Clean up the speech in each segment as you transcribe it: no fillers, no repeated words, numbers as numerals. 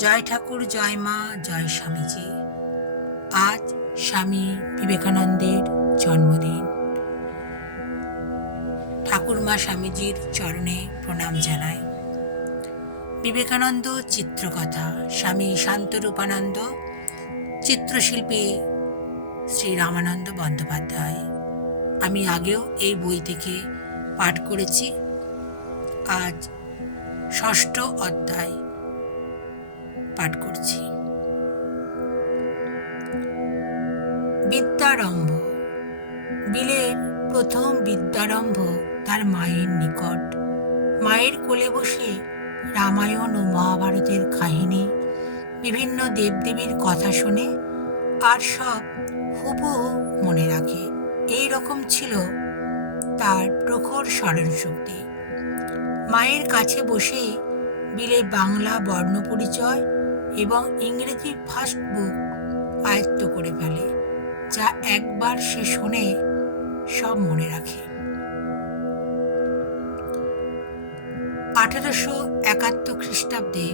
জয় ঠাকুর, জয় মা, জয় স্বামীজি। আজ স্বামী বিবেকানন্দের জন্মদিন। ঠাকুরমা স্বামীজির চরণে প্রণাম জানাই। বিবেকানন্দ চিত্রকথা, স্বামী শান্তরূপানন্দ, চিত্রশিল্পী শ্রী রামানন্দ বন্দ্যোপাধ্যায়। আমি আগেও এই বই থেকে পাঠ করেছি। আজ ষষ্ঠ অধ্যায় পাঠ করছি। বিদ্যারম্ভ। বিলের প্রথম বিদ্যারম্ভ তার মায়ের নিকট। মায়ের কোলে বসে রামায়ণ ও মহাভারতের কাহিনী, বিভিন্ন দেবদেবীর কথা শোনে আর সব হুবহু মনে রাখে। এই রকম ছিল তার প্রখর স্মরণশক্তি। মায়ের কাছে বসেই বিলে বাংলা বর্ণপরিচয় এবং ইংরেজি ফার্স্ট বুক আয়ত্ত করে ফেলে, যা একবার সে শোনে সব মনে রাখে। 1871 খ্রিস্টাব্দে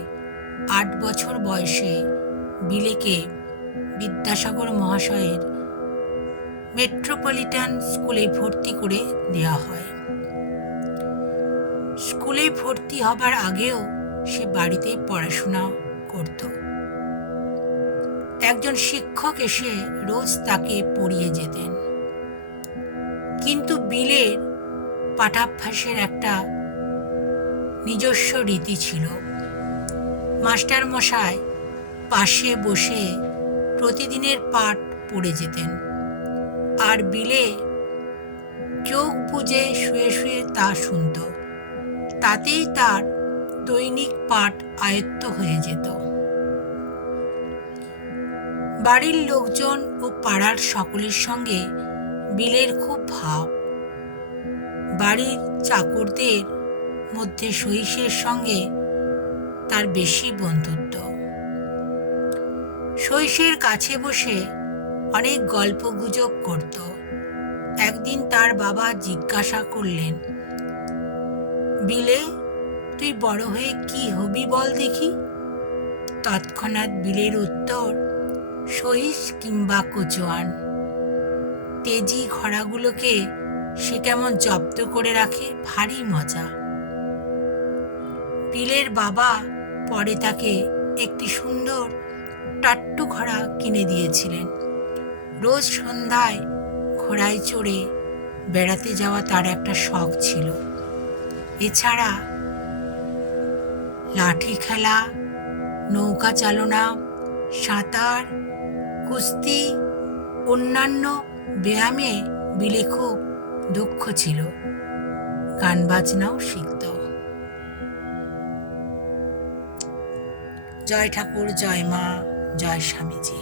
8 বছর বয়সে বিলেকে বিদ্যাসাগর মহাশয়ের মেট্রোপলিটন স্কুলে ভর্তি করে দেওয়া হয়। স্কুলে ভর্তি হবার আগেও সে বাড়িতে পড়াশোনা করত। একজন শিক্ষক এসে রোজ তাকে পড়িয়ে যেতেন। কিন্তু বিলের পাঠাভ্যাসের একটা নিজস্ব রীতি ছিল। মাস্টার মশাই পাশে বসে প্রতিদিনের পাঠ পড়ে যেতেন, আর বিলে চোখ বুজে শুয়ে শুয়ে তা শুনত। তাতেই তার দৈনিক পাঠ আয়ত্ত হয়ে যেত। বাড়ির লোকজন ও পাড়ার সকলের সঙ্গে বিলের খুব ভাব। বাড়ির চাকরদের মধ্যে সহিসের সঙ্গে তার বেশি বন্ধুত্ব। সহিসের কাছে বসে অনেক গল্প গুজব করত। একদিন তার বাবা জিজ্ঞাসা করলেন, বিলে, তুই বড় হয়ে কি হবি বল দেখি? তৎক্ষণাৎ বিলের উত্তর, সহিস কিংবা কোচোয়ান। তেজি ঘোড়াগুলোকে সে কেমন জব্দ করে রাখে, ভারী মজা। বিলের বাবা পরে তাকে একটি সুন্দর টাট্টু ঘোড়া কিনে দিয়েছিলেন। রোজ সন্ধ্যায় ঘোড়ায় চড়ে বেড়াতে যাওয়া তার একটা শখ ছিল। এছাড়া লাঠি খেলা, নৌকা চালনা, সাঁতার, কুস্তি, অন্যান্য ব্যায়ামে বিলে খুব দক্ষ ছিল। গান বাজনাও শিখত। জয় ঠাকুর, জয় মা, জয় স্বামীজি।